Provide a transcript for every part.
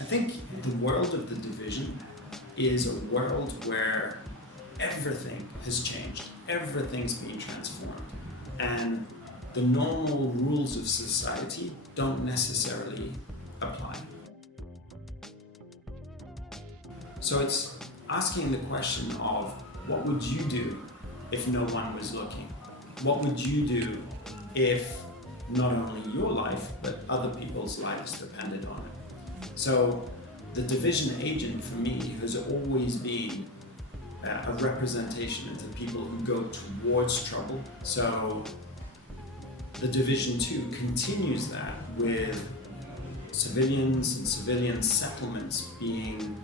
I think the world of The Division is a world where everything has changed, everything's being transformed, and the normal rules of society don't necessarily apply. So it's asking the question of what would you do if no one was looking? What would you do if not only your life, but other people's lives depended on it? So the Division agent for me has always been a representation of the people who go towards trouble. So the Division 2 continues that with civilians and civilian settlements being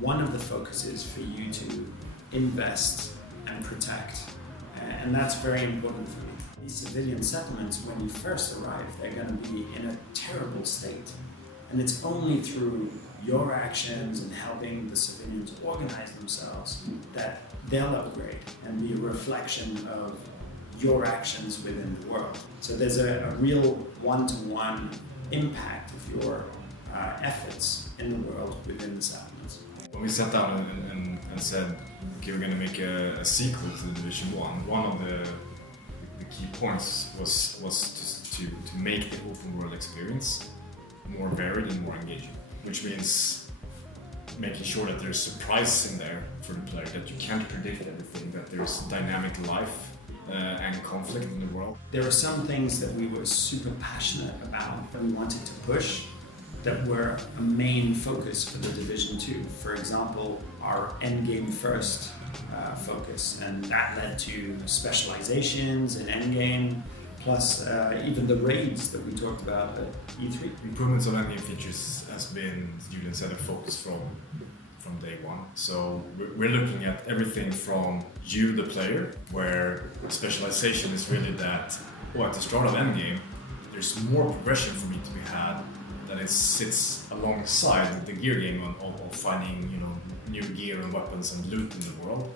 one of the focuses for you to invest and protect. And that's very important for me. These civilian settlements, when you first arrive, they're going to be in a terrible state. And it's only through your actions and helping the civilians organize themselves that they'll upgrade and be a reflection of your actions within the world. So there's a real one-to-one impact of your efforts in the world within the settlements. When we sat down and said, okay, we're going to make a sequel to The Division 1, one of the key points was to make the open world experience more varied and more engaging, which means making sure that there's surprise in there for the player, that you can't predict everything, that there's dynamic life and conflict in the world. There are some things that we were super passionate about that we wanted to push that were a main focus for the Division 2. For example, our Endgame first focus, and that led to specializations in Endgame, plus even the raids that we talked about at E3. Improvements of Endgame features has been, Julian said, a focus from day one. So we're looking at everything from you, the player, where specialization is really that, at the start of Endgame, there's more progression for me to be had, that it sits alongside the gear game of finding, new gear and weapons and loot in the world.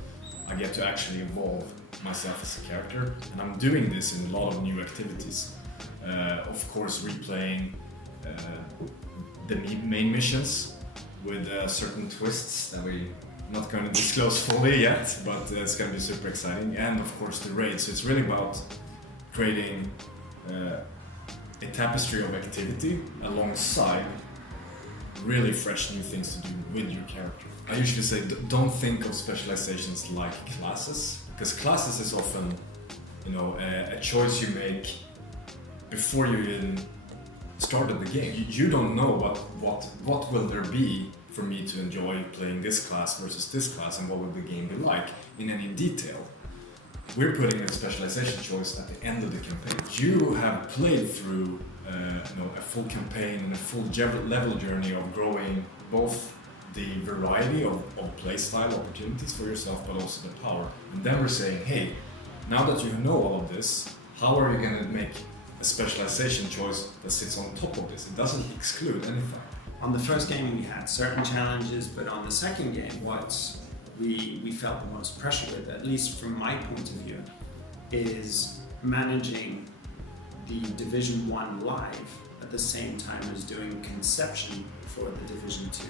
I get to actually evolve myself as a character, and I'm doing this in a lot of new activities. Of course, replaying the main missions with certain twists that we're not going to disclose fully yet, but it's going to be super exciting. And of course, the raids. So it's really about creating a tapestry of activity alongside really fresh new things to do with your character. I usually say don't think of specializations like classes, because classes is often, a choice you make before you even started the game. You don't know what will there be for me to enjoy playing this class versus this class, and what will the game be like in any detail. We're putting a specialization choice at the end of the campaign. You have played through a full campaign and a full level journey of growing both the variety of playstyle opportunities for yourself, but also the power. And then we're saying, hey, now that you know all of this, how are you going to make a specialization choice that sits on top of this? It doesn't exclude anything. On the first game, we had certain challenges, but on the second game, what we felt the most pressure with, at least from my point of view, is managing the Division 1 live at the same time as doing conception for the Division 2.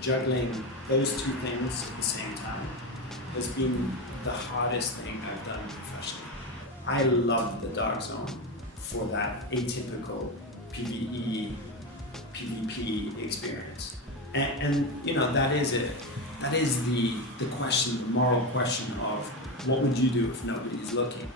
Juggling those two things at the same time has been the hardest thing I've done professionally. I love the Dark Zone for that atypical PvE, PvP experience. And that is it. That is the question, the moral question of what would you do if nobody's looking?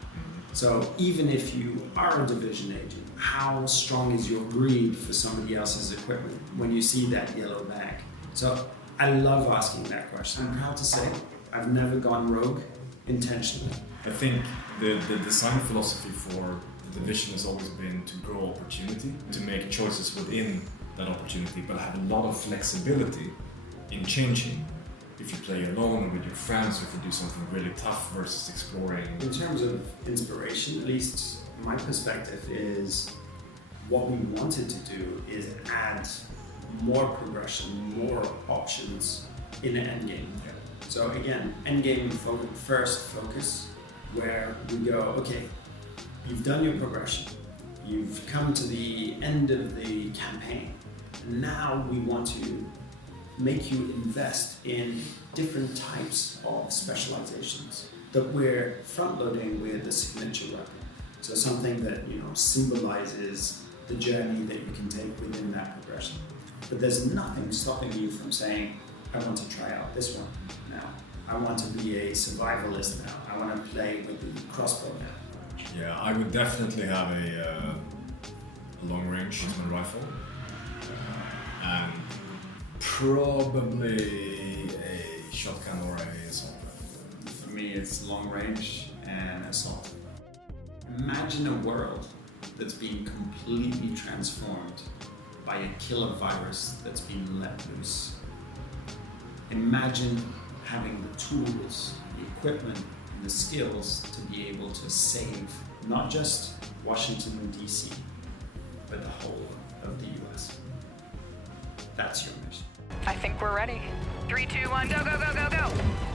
So even if you are a Division agent, how strong is your greed for somebody else's equipment when you see that yellow bag? So I love asking that question. I'm proud to say I've never gone rogue intentionally. I think the design philosophy for the Division has always been to grow opportunity, to make choices within that opportunity, but have a lot of flexibility in changing. If you play alone or with your friends, or if you do something really tough versus exploring. In terms of inspiration, at least my perspective is what we wanted to do is add more progression, more options in an endgame. Yeah. So again, endgame first focus, where we go, okay, you've done your progression, you've come to the end of the campaign, Now we want to make you invest in different types of specializations that we're front-loading with a signature weapon. So something that symbolizes the journey that you can take within that progression. But there's nothing stopping you from saying, I want to try out this one now. I want to be a survivalist now. I want to play with the crossbow now. Yeah, I would definitely have a long-range Human rifle, and probably a shotgun or a assault rifle. For me, it's long range and assault. Imagine a world that's been completely transformed by a killer virus that's been let loose. Imagine having the tools, the equipment, and the skills to be able to save not just Washington, D.C., but the whole of the U.S. That's your mission. I think we're ready. 3, 2, 1, go, go, go, go, go!